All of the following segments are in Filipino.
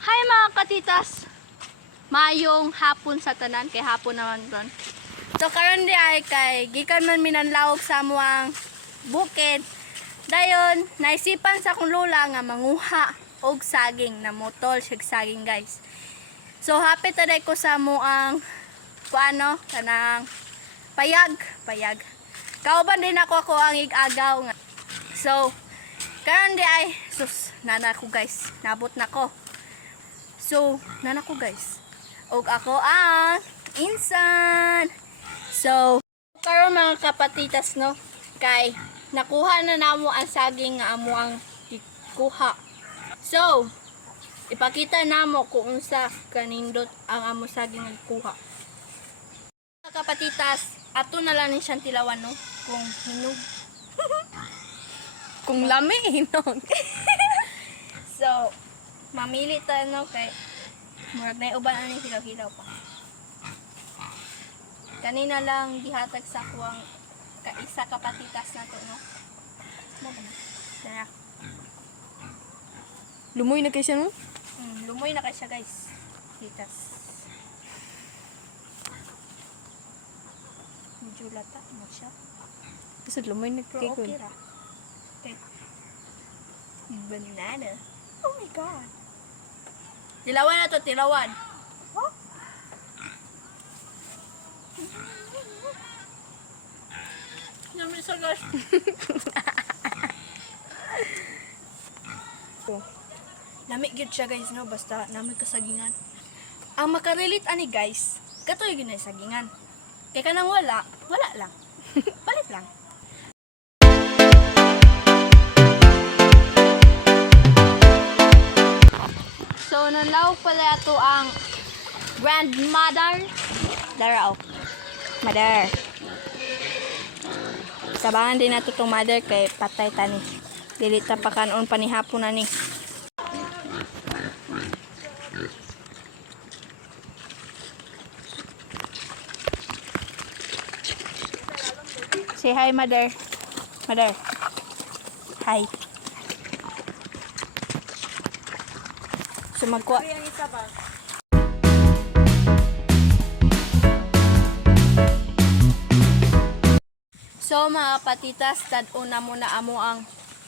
Hi mga katitas! Mayong hapon sa tanan, kay hapon naman ron. So karon di ay kay gikan man minanlawog sa amuang bukid. Dayon naisipan sa akong lola nga manguha og saging na motol siya saging guys. So hapit na ko sa amuang kuano kanang payag. Kauban din ako ang igagaw nga. So karon di ay sus nana ko guys, nabot na ko. So, nana ko guys. Og ako ang insan. So, karon mga kapatitas no, kay nakuha na namo ang saging nga amo ang ikuha. So, ipakita namo kung unsa kanindot ang amo saging nga ikuha. Mga kapatitas, ato na lang ni siyang tilawan no, kung hinog. Kung lami hinog. So, mamili tayo no kay murag na uban ani hilaw-hilaw pa. Kanina lang gihatag sa kuwang kaisa kapatitas nato no. Mo ba na? Tara. Lumoy na kayo siya, no? Lumoy na kay siya guys. Titas. Medyo lata mo siya. Kasi lumoy na Pero kayo. okay ra. Okay. Banana. Oh my god. Tilawan na to, tilawan. Huh? Yummy sa gosh. Lamig gyud siya guys no, basta namoy kasagingan. Ang makarelate ani guys, katoy gyud na sagingan. Kay kanang wala lang. Palit lang. So, nanlaw pala ito ang grandmother. Daraw. Mother. Sabangan din nato itong mother kay patay tani. Dilita pa kanon panihapon na ni. Say hi, mother. Mother. Hi. So magkuha. So mga patitas, tad-una muna amo ang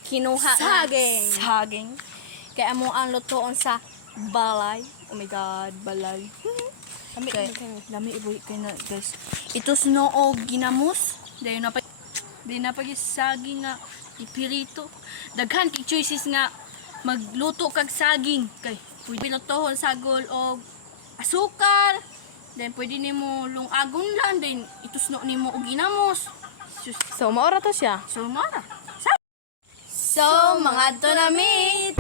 kinuha Saging. saging. Kaya amo ang lutoon sa balay. Oh my god, balay. Lami iboy kay na guys. Ito snow ginamos. Dayon na pag saging nga ipirito. Daghan kay choices nga magluto kag saging kay pwede lutohon sagol og asukal, then pwede nimo lungagon lang, then itusno nimo og ginamos. So, maora to siya. So mara. So mga to na meet.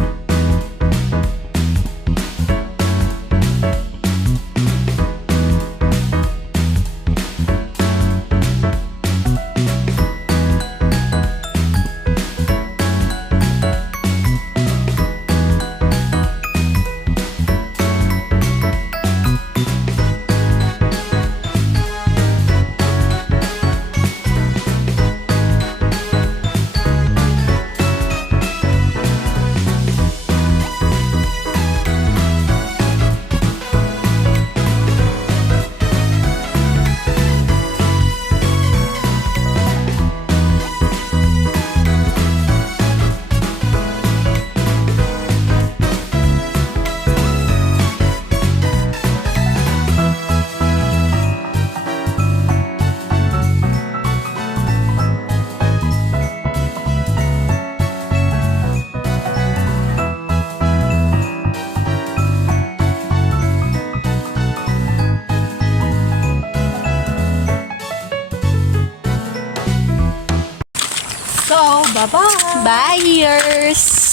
So, bye-bye. Buyers!